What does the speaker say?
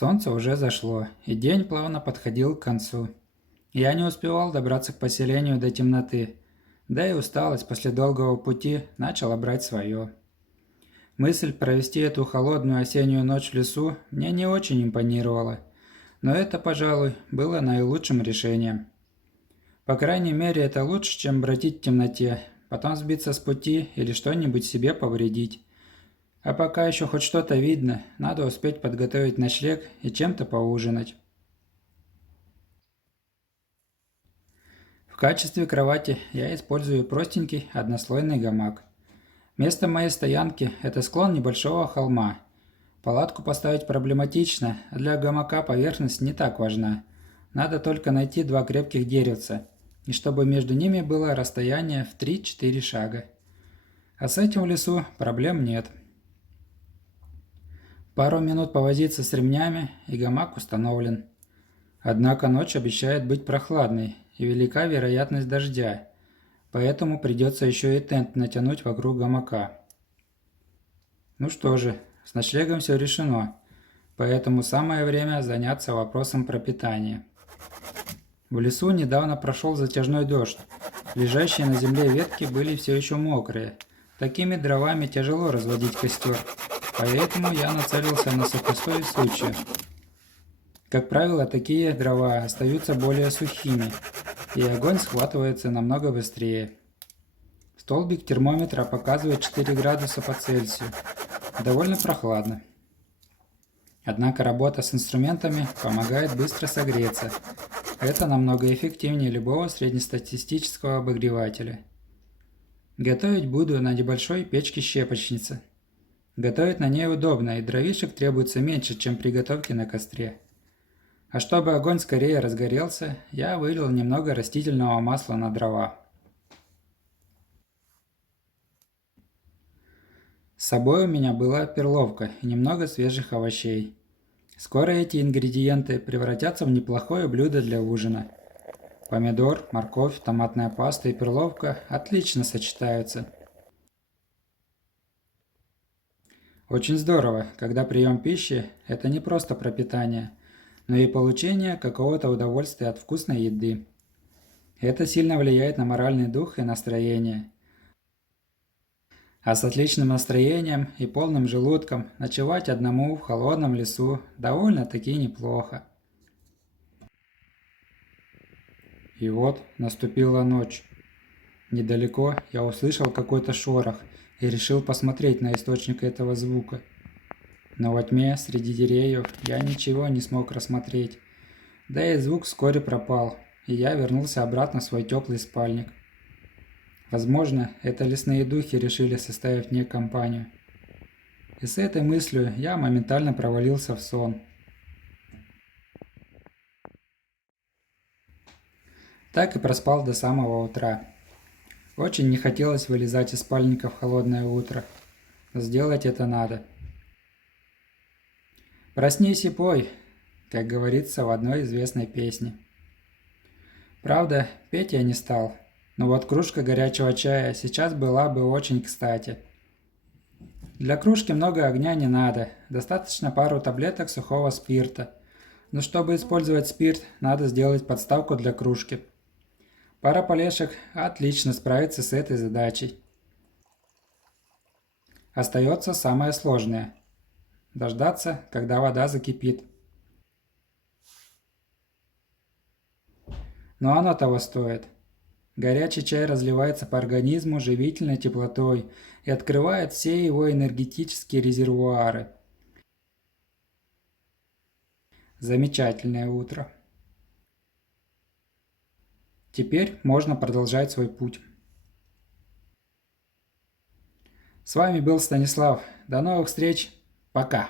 Солнце уже зашло, и день плавно подходил к концу. Я не успевал добраться к поселению до темноты, да и усталость после долгого пути начала брать свое. Мысль провести эту холодную осеннюю ночь в лесу мне не очень импонировала, но это, пожалуй, было наилучшим решением. По крайней мере, это лучше, чем бродить в темноте, потом сбиться с пути или что-нибудь себе повредить. А пока еще хоть что-то видно, надо успеть подготовить ночлег и чем-то поужинать. В качестве кровати я использую простенький однослойный гамак. Место моей стоянки – это склон небольшого холма. Палатку поставить проблематично, а для гамака поверхность не так важна. Надо только найти два крепких деревца, и чтобы между ними было расстояние в 3-4 шага. А с этим в лесу проблем нет. Пару минут повозиться с ремнями, и гамак установлен. Однако ночь обещает быть прохладной, и велика вероятность дождя, поэтому придется еще и тент натянуть вокруг гамака. Ну что же, с ночлегом все решено, поэтому самое время заняться вопросом пропитания. В лесу недавно прошел затяжной дождь, лежащие на земле ветки были все еще мокрые. Такими дровами тяжело разводить костер, поэтому я нацелился на сухостой сучья. Как правило, такие дрова остаются более сухими, и огонь схватывается намного быстрее. Столбик термометра показывает 4 градуса по Цельсию. Довольно прохладно. Однако работа с инструментами помогает быстро согреться. Это намного эффективнее любого среднестатистического обогревателя. Готовить буду на небольшой печке-щепочнице. Готовить на ней удобно, и дровишек требуется меньше, чем при готовке на костре. А чтобы огонь скорее разгорелся, я вылил немного растительного масла на дрова. С собой у меня была перловка и немного свежих овощей. Скоро эти ингредиенты превратятся в неплохое блюдо для ужина. Помидор, морковь, томатная паста и перловка отлично сочетаются. Очень здорово, когда прием пищи – это не просто пропитание, но и получение какого-то удовольствия от вкусной еды. Это сильно влияет на моральный дух и настроение. А с отличным настроением и полным желудком ночевать одному в холодном лесу довольно-таки неплохо. И вот наступила ночь. Недалеко я услышал какой-то шорох и решил посмотреть на источник этого звука. Но во тьме среди деревьев я ничего не смог рассмотреть. Да и звук вскоре пропал, и я вернулся обратно в свой теплый спальник. Возможно, это лесные духи решили составить мне компанию. И с этой мыслью я моментально провалился в сон. Так и проспал до самого утра. Очень не хотелось вылезать из спальника в холодное утро. Но сделать это надо. «Проснись и пой», как говорится в одной известной песне. Правда, петь я не стал, но вот кружка горячего чая сейчас была бы очень кстати. Для кружки много огня не надо, достаточно пару таблеток сухого спирта. Но чтобы использовать спирт, надо сделать подставку для кружки. Пара полешек отлично справится с этой задачей. Остается самое сложное – дождаться, когда вода закипит. Но оно того стоит. Горячий чай разливается по организму живительной теплотой и открывает все его энергетические резервуары. Замечательное утро. Теперь можно продолжать свой путь. С вами был Станислав. До новых встреч. Пока.